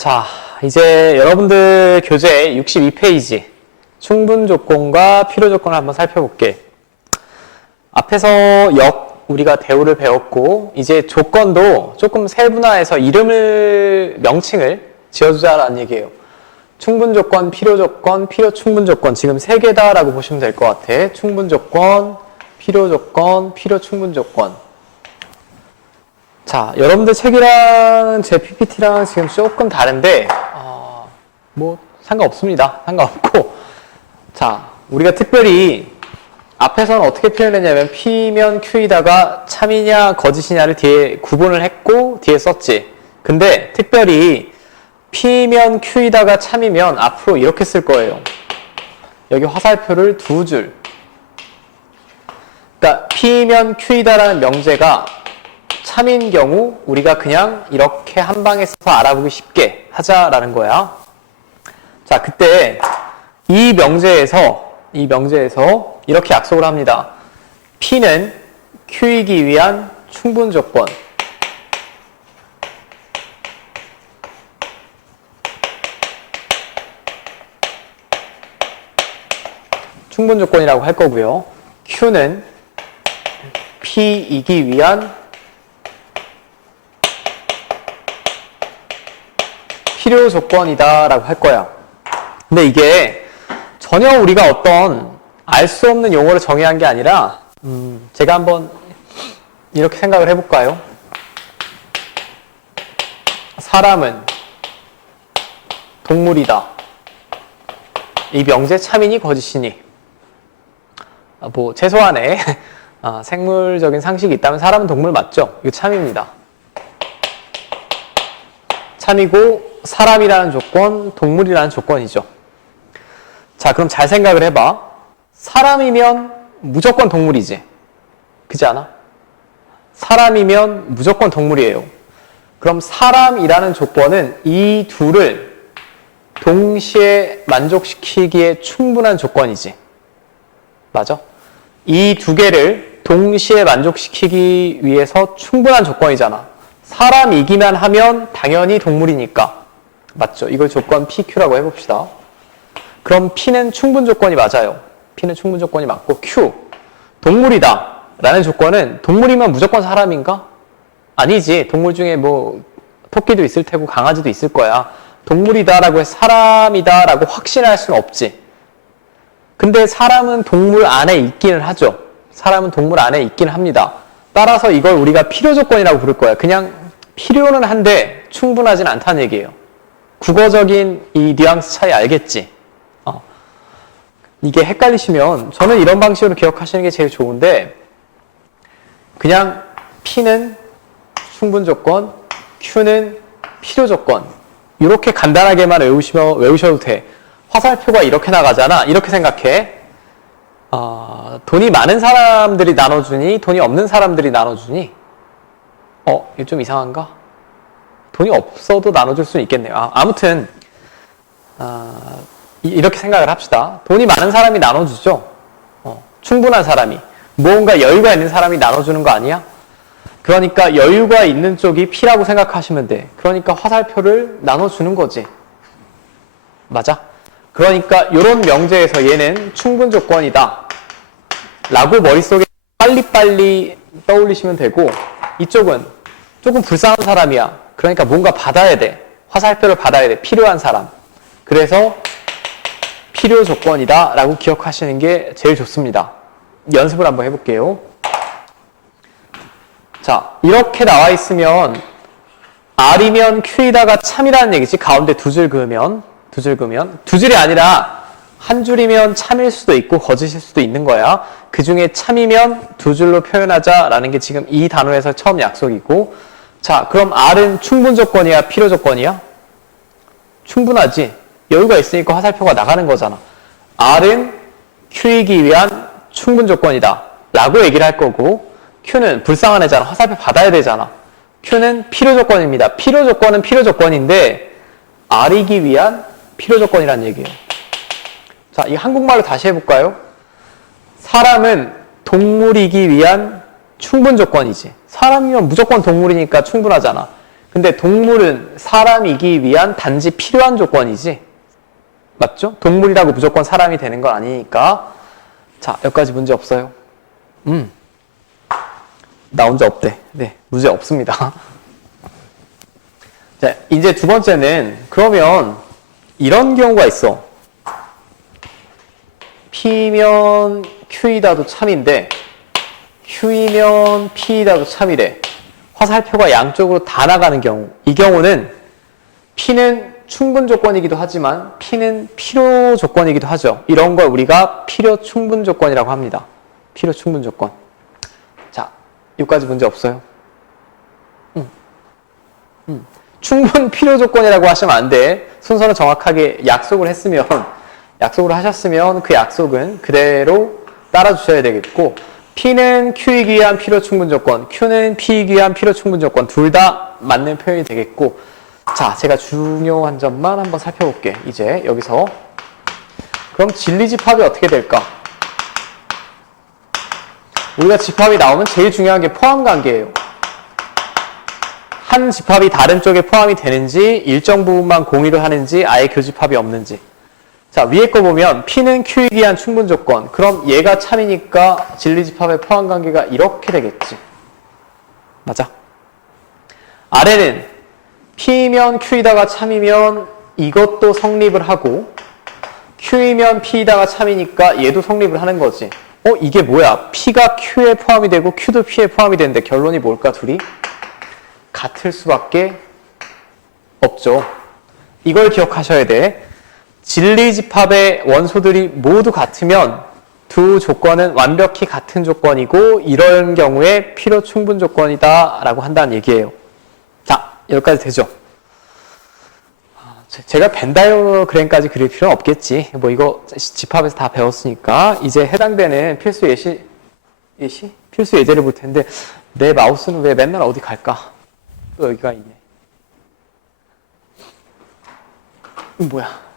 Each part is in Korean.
자, 이제 여러분들 교재 62페이지 충분 조건과 필요 조건을 한번 살펴볼게. 앞에서 역 우리가 대우를 배웠고 이제 조건도 조금 세분화해서 이름을 명칭을 지어주자라는 얘기예요. 충분 조건, 필요 조건, 필요 충분 조건 지금 세 개다라고 보시면 될 것 같아. 충분 조건, 필요 조건, 필요 충분 조건. 자, 여러분들 책이랑 제 PPT랑 지금 조금 다른데, 어, 뭐, 상관없습니다. 상관없고. 자, 우리가 특별히 앞에서는 어떻게 표현했냐면, P면 Q이다가 참이냐, 거짓이냐를 뒤에 구분을 했고, 뒤에 썼지. 근데 특별히 P면 Q이다가 참이면 앞으로 이렇게 쓸 거예요. 여기 화살표를 두 줄. 그러니까 P면 Q이다라는 명제가 참인 경우 우리가 그냥 이렇게 한 방에 써서 알아보기 쉽게 하자라는 거야. 자, 그때 이 명제에서 이 명제에서 이렇게 약속을 합니다. P는 Q이기 위한 충분 조건. 충분 조건이라고 할 거고요. Q는 P이기 위한 필요 조건이다라고 할 거야. 근데 이게 전혀 우리가 어떤 알 수 없는 용어를 정의한 게 아니라 음, 제가 한번 이렇게 생각을 해볼까요? 사람은 동물이다. 이 명제 참이니 거짓이니? 아, 뭐 최소한의 아, 생물적인 상식이 있다면 사람은 동물 맞죠? 이거 참입니다. 참이고 사람이라는 조건, 동물이라는 조건이죠. 자, 그럼 잘 생각을 해봐. 사람이면 무조건 동물이지. 그지 않아? 사람이면 무조건 동물이에요. 그럼 사람이라는 조건은 이 둘을 동시에 만족시키기에 충분한 조건이지. 맞아? 이 두 개를 동시에 만족시키기 위해서 충분한 조건이잖아. 사람이기만 하면 당연히 동물이니까. 맞죠? 이걸 조건 PQ라고 해봅시다. 그럼 P는 충분 조건이 맞아요. P는 충분 조건이 맞고 Q 동물이다 라는 조건은 동물이면 무조건 사람인가? 아니지. 동물 중에 뭐 토끼도 있을 테고 강아지도 있을 거야. 동물이다라고 해서 사람이다라고 확신할 수는 없지. 근데 사람은 동물 안에 있기는 하죠. 사람은 동물 안에 있기는 합니다. 따라서 이걸 우리가 필요 조건이라고 부를 거야. 그냥 필요는 한데 충분하진 않다는 얘기예요. 국어적인 이 뉘앙스 차이 알겠지? 어. 이게 헷갈리시면 저는 이런 방식으로 기억하시는 게 제일 좋은데 그냥 P는 충분 조건, Q는 필요 조건 이렇게 간단하게만 외우시면 외우셔도 돼. 화살표가 이렇게 나가잖아. 이렇게 생각해. 어, 돈이 많은 사람들이 나눠주니 돈이 없는 사람들이 나눠주니 어 이거 좀 이상한가? 돈이 없어도 나눠줄 수는 있겠네요. 아, 무튼 아, 이렇게 생각을 합시다. 돈이 많은 사람이 나눠주죠. 어, 충분한 사람이 무언가 여유가 있는 사람이 나눠주는 거 아니야? 그러니까 여유가 있는 쪽이 P라고 생각하시면 돼. 그러니까 화살표를 나눠주는 거지. 맞아? 그러니까 이런 명제에서 얘는 충분 조건이다. 라고 머릿속에 빨리빨리 떠올리시면 되고 이쪽은 조금 불쌍한 사람이야. 그러니까 뭔가 받아야 돼. 화살표를 받아야 돼. 필요한 사람. 그래서 필요 조건이다 라고 기억하시는 게 제일 좋습니다. 연습을 한번 해볼게요. 자, 이렇게 나와 있으면 R이면 Q이다가 참이라는 얘기지. 가운데 두 줄 그으면 두 줄 그으면 두 줄이 아니라 한 줄이면 참일 수도 있고 거짓일 수도 있는 거야. 그 중에 참이면 두 줄로 표현하자라는 게 지금 이 단어에서 처음 약속이고 자, 그럼 R은 충분 조건이야, 필요 조건이야? 충분하지. 여유가 있으니까 화살표가 나가는 거잖아. R은 Q이기 위한 충분 조건이다. 라고 얘기를 할 거고, Q는 불쌍한 애잖아. 화살표 받아야 되잖아. Q는 필요 조건입니다. 필요 조건은 필요 조건인데, R이기 위한 필요 조건이라는 얘기예요. 자, 이 한국말로 다시 해볼까요? 사람은 동물이기 위한 충분 조건이지. 사람이면 무조건 동물이니까 충분하잖아. 근데 동물은 사람이기 위한 단지 필요한 조건이지. 맞죠? 동물이라고 무조건 사람이 되는 건 아니니까. 자, 여기까지 문제 없어요. 음. 나 혼자 없대. 네, 문제 없습니다. 자, 이제 두 번째는 그러면 이런 경우가 있어. P면 Q이다도 참인데 Q이면 P이다도 참이래. 화살표가 양쪽으로 다 나가는 경우. 이 경우는 P는 충분 조건이기도 하지만 P는 필요 조건이기도 하죠. 이런 걸 우리가 필요 충분 조건이라고 합니다. 필요 충분 조건. 자, 여기까지 문제 없어요. 음. 음. 충분 필요 조건이라고 하시면 안 돼. 순서는 정확하게 약속을 했으면, 약속을 하셨으면 그 약속은 그대로 따라주셔야 되겠고, P는 Q이기 위한 필요 충분 조건, Q는 P이기 위한 필요 충분 조건, 둘 다 맞는 표현이 되겠고, 자, 제가 중요한 점만 한번 살펴볼게. 이제 여기서. 그럼 진리 집합이 어떻게 될까? 우리가 집합이 나오면 제일 중요한 게 포함 관계예요. 한 집합이 다른 쪽에 포함이 되는지 일정 부분만 공유를 하는지 아예 교집합이 없는지 자 위에 거 보면 P는 Q이기 위한 충분 조건. 그럼 얘가 참이니까 진리집합의 포함 관계가 이렇게 되겠지. 맞아. 아래는 P면 Q이다가 참이면 이것도 성립을 하고 Q이면 P이다가 참이니까 얘도 성립을 하는 거지. 어 이게 뭐야? P가 Q에 포함이 되고 Q도 P에 포함이 되는데 결론이 뭘까 둘이? 같을 수밖에 없죠. 이걸 기억하셔야 돼. 진리 집합의 원소들이 모두 같으면 두 조건은 완벽히 같은 조건이고 이런 경우에 필요 충분 조건이다 라고 한다는 얘기예요. 자, 여기까지 되죠? 아, 제- 제가 벤다이어그램까지 그릴 필요는 없겠지. 뭐 이거 집합에서 다 배웠으니까 이제 해당되는 필수 예시, 예시? 필수 예제를 볼 텐데 내 마우스는 왜 맨날 어디 갈까? 또 여기가 있네. 이 뭐야?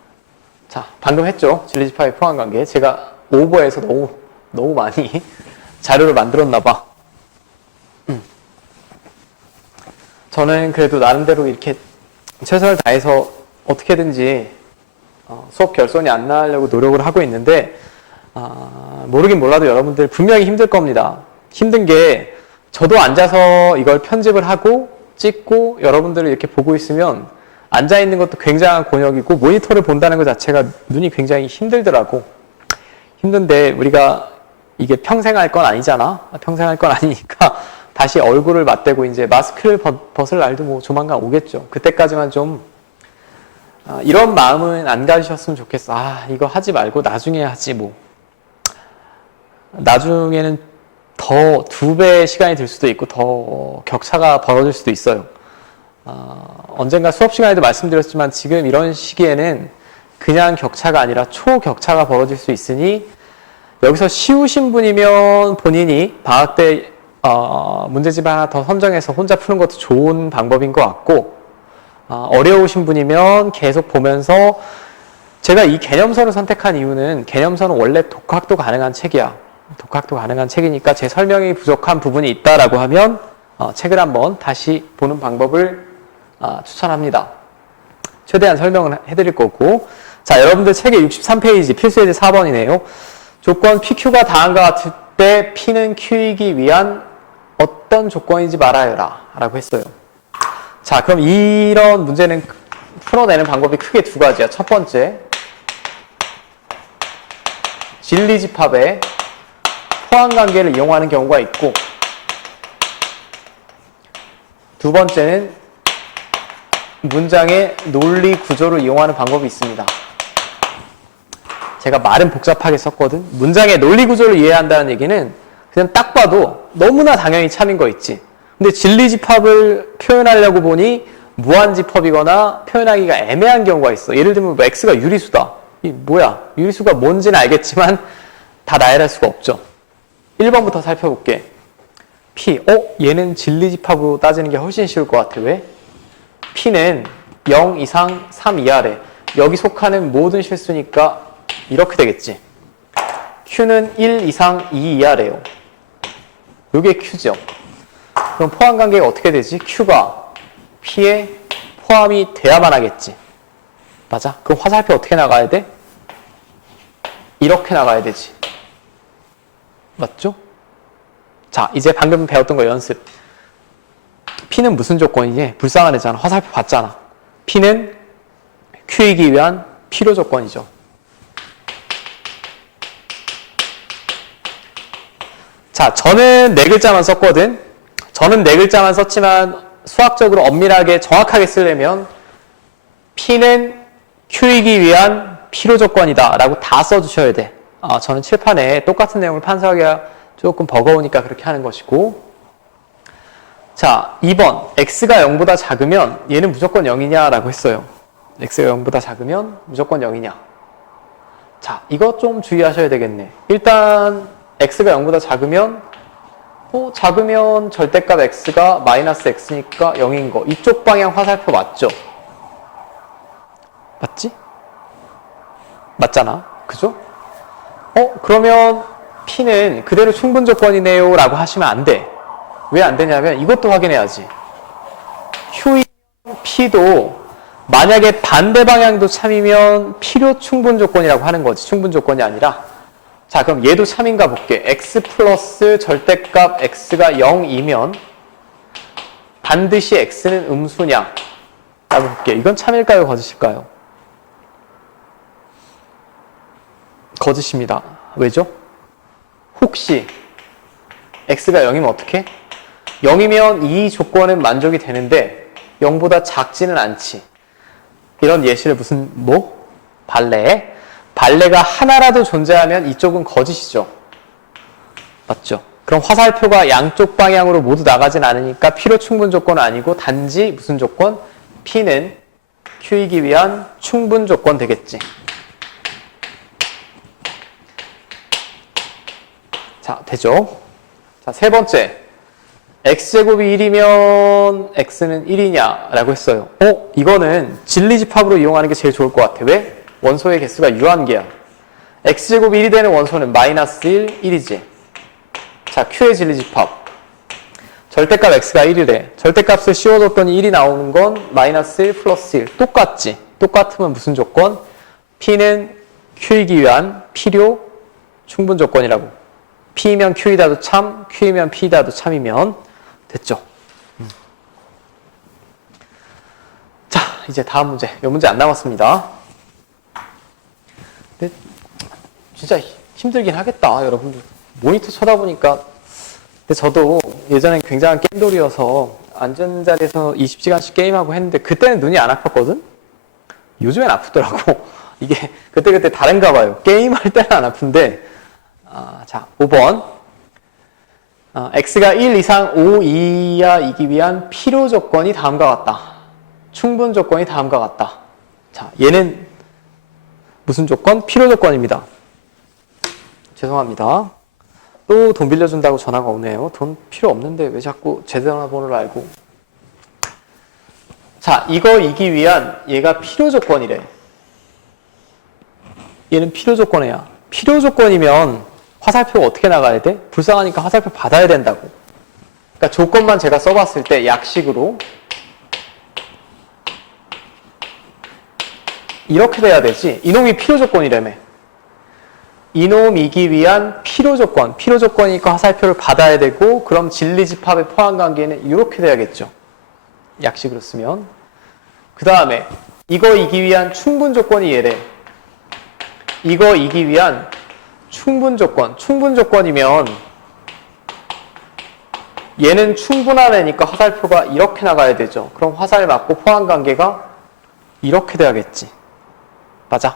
자, 방금 했죠. 진리집합의 포함 관계. 제가 오버해서 너무 너무 많이 자료를 만들었나 봐. 음. 저는 그래도 나름대로 이렇게 최선을 다해서 어떻게든지 어, 수업 결손이 안 나려고 노력을 하고 있는데 아, 모르긴 몰라도 여러분들 분명히 힘들 겁니다. 힘든 게 저도 앉아서 이걸 편집을 하고 찍고 여러분들을 이렇게 보고 있으면 앉아 있는 것도 굉장한 곤욕이고 모니터를 본다는 것 자체가 눈이 굉장히 힘들더라고. 힘든데 우리가 이게 평생 할 건 아니잖아. 평생 할 건 아니니까 다시 얼굴을 맞대고 이제 마스크를 벗, 벗을 날도 뭐 조만간 오겠죠. 그때까지만 좀 아, 이런 마음은 안 가지셨으면 좋겠어. 아 이거 하지 말고 나중에 하지 뭐. 나중에는 더 두배 시간이 들 수도 있고 더 격차가 벌어질 수도 있어요. 어, 언젠가 수업 시간에도 말씀드렸지만 지금 이런 시기에는 그냥 격차가 아니라 초격차가 벌어질 수 있으니 여기서 쉬우신 분이면 본인이 방학 때 어, 문제집 하나 더 선정해서 혼자 푸는 것도 좋은 방법인 것 같고 어, 어려우신 분이면 계속 보면서 제가 이 개념서를 선택한 이유는 개념서는 원래 독학도 가능한 책이야. 독학도 가능한 책이니까 제 설명이 부족한 부분이 있다라고 하면 어, 책을 한번 다시 보는 방법을 아, 추천합니다. 최대한 설명을 해드릴 거고 자 여러분들 책의 63페이지 필수예제 4번이네요. 조건 PQ가 다음과 같을 때 P는 Q이기 위한 어떤 조건인지 말하여라 라고 했어요. 자 그럼 이런 문제는 풀어내는 방법이 크게 두 가지야. 첫 번째 진리집합의 포함관계를 이용하는 경우가 있고 두 번째는 문장의 논리 구조를 이용하는 방법이 있습니다. 제가 말은 복잡하게 썼거든. 문장의 논리 구조를 이해한다는 얘기는 그냥 딱 봐도 너무나 당연히 참인 거 있지. 근데 진리집합을 표현하려고 보니 무한집합이거나 표현하기가 애매한 경우가 있어. 예를 들면 뭐 x가 유리수다. 이 뭐야? 유리수가 뭔지는 알겠지만 다 나열할 수가 없죠. 1번부터 살펴볼게. P. 어? 얘는 진리집합으로 따지는 게 훨씬 쉬울 것 같아. 왜? P는 0 이상 3 이하래. 여기 속하는 모든 실수니까 이렇게 되겠지. Q는 1 이상 2 이하래요. 요게 Q죠. 그럼 포함 관계가 어떻게 되지? Q가 P에 포함이 돼야만 하겠지. 맞아? 그럼 화살표 어떻게 나가야 돼? 이렇게 나가야 되지. 맞죠? 자, 이제 방금 배웠던 거 연습. P는 무슨 조건이니? 불쌍한 애잖아. 화살표 봤잖아. P는 Q이기 위한 필요 조건이죠. 자, 저는 네 글자만 썼거든. 저는 네 글자만 썼지만 수학적으로 엄밀하게 정확하게 쓰려면 P는 Q이기 위한 필요 조건이다 라고 다 써주셔야 돼. 아, 저는 칠판에 똑같은 내용을 판서하기가 조금 버거우니까 그렇게 하는 것이고 자, 2번 x가 0보다 작으면 얘는 무조건 0이냐 라고 했어요. x가 0보다 작으면 무조건 0이냐. 자, 이것 좀 주의하셔야 되겠네. 일단 x가 0보다 작으면 뭐 작으면 절대값 x가 마이너스 x니까 0인 거. 이쪽 방향 화살표 맞죠? 맞지? 맞잖아. 그죠? 어, 그러면 P는 그대로 충분 조건이네요 라고 하시면 안 돼. 왜 안 되냐면 이것도 확인해야지. Q이면 P도 만약에 반대 방향도 참이면 필요 충분 조건이라고 하는 거지. 충분 조건이 아니라. 자, 그럼 얘도 참인가 볼게. x 플러스 절대값 x가 0이면 반드시 x는 음수냐? 라고 볼게. 이건 참일까요? 거짓일까요? 거짓입니다. 왜죠? 혹시 x가 0이면 어떻게? 0이면 이 조건은 만족이 되는데 0보다 작지는 않지. 이런 예시를 무슨 뭐? 발레. 발레가 하나라도 존재하면 이쪽은 거짓이죠. 맞죠? 그럼 화살표가 양쪽 방향으로 모두 나가진 않으니까 필요 충분 조건은 아니고 단지 무슨 조건? P는 Q이기 위한 충분 조건 되겠지. 자, 되죠? 자, 세 번째. X제곱이 1이면 x는 1이냐? 라고 했어요. 어? 이거는 진리집합으로 이용하는 게 제일 좋을 것 같아. 왜? 원소의 개수가 유한계야. x제곱이 1이 되는 원소는 마이너스 1, 1이지. 자, q의 진리집합. 절대값 x가 1이래. 절대값을 씌워줬더니 1이 나오는 건 마이너스 1 플러스 1. 똑같지? 똑같으면 무슨 조건? p는 q이기 위한 필요 충분 조건이라고. P면 Q이다도 참, Q이면 P이다도 참이면 됐죠. 음. 자, 이제 다음 문제. 이 문제 안 남았습니다. 진짜 힘들긴 하겠다, 여러분들. 모니터 쳐다보니까. 근데 저도 예전엔 굉장한 게임돌이어서 앉은 자리에서 20시간씩 게임하고 했는데 그때는 눈이 안 아팠거든? 요즘엔 아프더라고. 이게 그때그때 다른가 봐요. 게임할 때는 안 아픈데 아, 자, 5번. 어, x가 1 이상 5 이하이기 위한 필요 조건이 다음과 같다. 충분 조건이 다음과 같다. 자, 얘는 무슨 조건? 필요 조건입니다. 죄송합니다. 또 돈 빌려준다고 전화가 오네요. 돈 필요 없는데 왜 자꾸 제 전화번호를 알고. 자, 이거 이기 위한 얘가 필요 조건이래. 얘는 필요 조건이야. 필요 조건이면 화살표가 어떻게 나가야 돼? 불쌍하니까 화살표 받아야 된다고. 그러니까 조건만 제가 써봤을 때 약식으로 이렇게 돼야 되지. 이놈이 필요 조건이라며. 이놈이기 위한 필요 조건. 필요 조건이니까 화살표를 받아야 되고 그럼 진리 집합의 포함 관계는 이렇게 돼야겠죠. 약식으로 쓰면. 그 다음에 이거 이기 위한 충분 조건이 얘래. 이거 이기 위한 충분 조건. 충분 조건이면 얘는 충분한 애니까 화살표가 이렇게 나가야 되죠. 그럼 화살 맞고 포함 관계가 이렇게 돼야겠지. 맞아.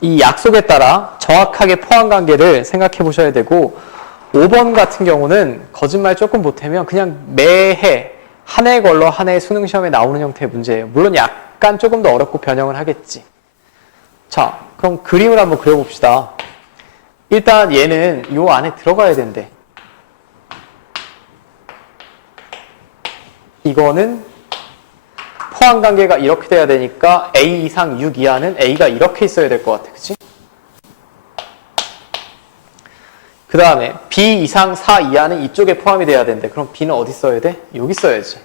이 약속에 따라 정확하게 포함 관계를 생각해 보셔야 되고 5번 같은 경우는 거짓말 조금 보태면 그냥 매해 한 해 걸러 한 해 수능 시험에 나오는 형태의 문제예요. 물론 약간 조금 더 어렵고 변형을 하겠지. 자, 그럼 그림을 한번 그려봅시다. 일단 얘는 요 안에 들어가야 된대. 이거는 포함 관계가 이렇게 돼야 되니까 A 이상 6 이하는 A가 이렇게 있어야 될 것 같아. 그치? 그 다음에 B 이상 4 이하는 이쪽에 포함이 돼야 되는데 그럼 B는 어디 써야 돼? 여기 써야지.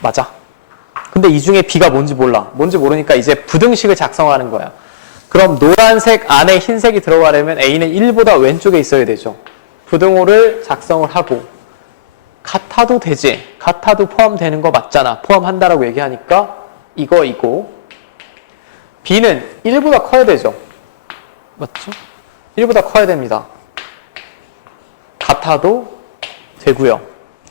맞아. 근데 이 중에 B가 뭔지 몰라. 뭔지 모르니까 이제 부등식을 작성하는 거야. 그럼 노란색 안에 흰색이 들어가려면 A는 1보다 왼쪽에 있어야 되죠. 부등호를 작성을 하고 같아도 되지. 같아도 포함되는 거 맞잖아. 포함한다라고 얘기하니까 이거 이거 B는 1보다 커야 되죠. 맞죠? 1보다 커야 됩니다. 같아도 되고요.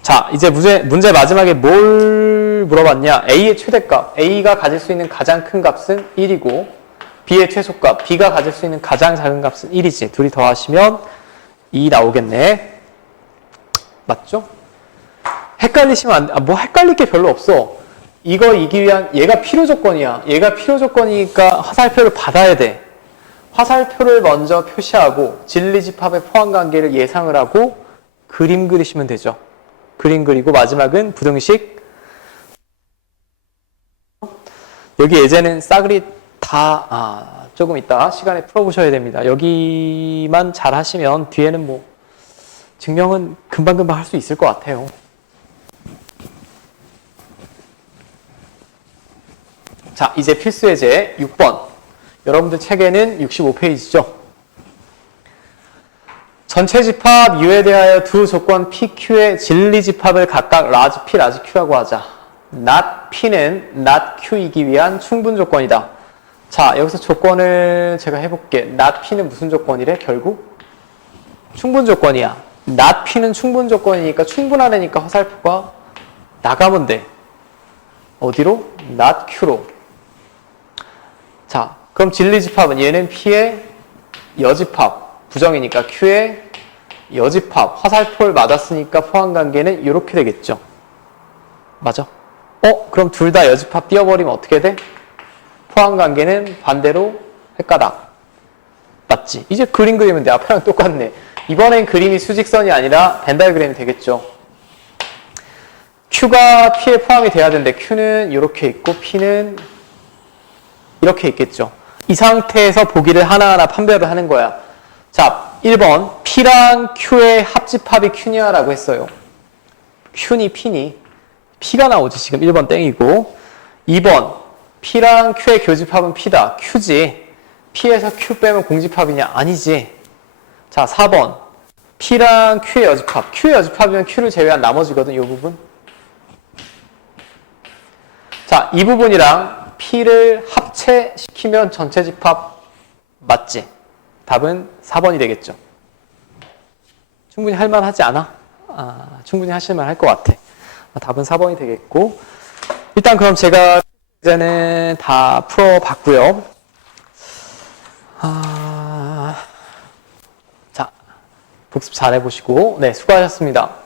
자, 이제 문제, 문제 마지막에 뭘 물어봤냐? A의 최대값. A가 가질 수 있는 가장 큰 값은 1이고 B의 최소값. B가 가질 수 있는 가장 작은 값은 1이지. 둘이 더하시면 2 나오겠네. 맞죠? 헷갈리시면 안 돼. 아, 뭐 헷갈릴 게 별로 없어. 이거 이기 위한 얘가 필요 조건이야. 얘가 필요 조건이니까 화살표를 받아야 돼. 화살표를 먼저 표시하고 진리집합의 포함 관계를 예상을 하고 그림 그리시면 되죠. 그림 그리고 마지막은 부등식 여기 예제는 싸그리 다 아, 조금 이따 시간에 풀어보셔야 됩니다. 여기만 잘 하시면 뒤에는 뭐 증명은 금방금방 할 수 있을 것 같아요. 자, 이제 필수 예제 6번. 여러분들 책에는 65페이지죠. 전체 집합 U에 대하여 두 조건 PQ의 진리 집합을 각각 라지 P, 라지 Q라고 하자. not P는 not Q이기 위한 충분 조건이다. 자, 여기서 조건을 제가 해볼게. not P는 무슨 조건이래? 결국 충분 조건이야. not P는 충분 조건이니까 충분하다니까 화살표가 나가면 돼. 어디로? not Q로. 자, 그럼 진리 집합은 얘는 P의 여집합, 부정이니까 Q의 여집합, 화살표를 맞았으니까 포함 관계는 이렇게 되겠죠. 맞아? 어? 그럼 둘 다 여집합 띄워버리면 어떻게 돼? 포함 관계는 반대로 헷가닥. 맞지? 이제 그림 그리면 돼. 앞이랑 똑같네. 이번엔 그림이 수직선이 아니라 벤다이그램이 되겠죠. Q가 P에 포함이 돼야 되는데 Q는 이렇게 있고 P는 이렇게 있겠죠. 이 상태에서 보기를 하나하나 판별을 하는 거야. 자, 1번 P랑 Q의 합집합이 Q냐라고 했어요. Q니 P니? P가 나오지 지금 1번 땡이고 2번 P랑 Q의 교집합은 P다. Q지. P에서 Q 빼면 공집합이냐? 아니지. 자, 4번 P랑 Q의 여집합. Q의 여집합이면 Q를 제외한 나머지거든, 이 부분. 자, 이 부분이랑 P를 합체시키면 전체 집합 맞지? 답은 4번이 되겠죠. 충분히 할만하지 않아? 아, 충분히 하실만 할 것 같아. 아, 답은 4번이 되겠고. 일단 그럼 제가 이제는 다 풀어봤고요. 아, 자, 복습 잘 해보시고, 네, 수고하셨습니다.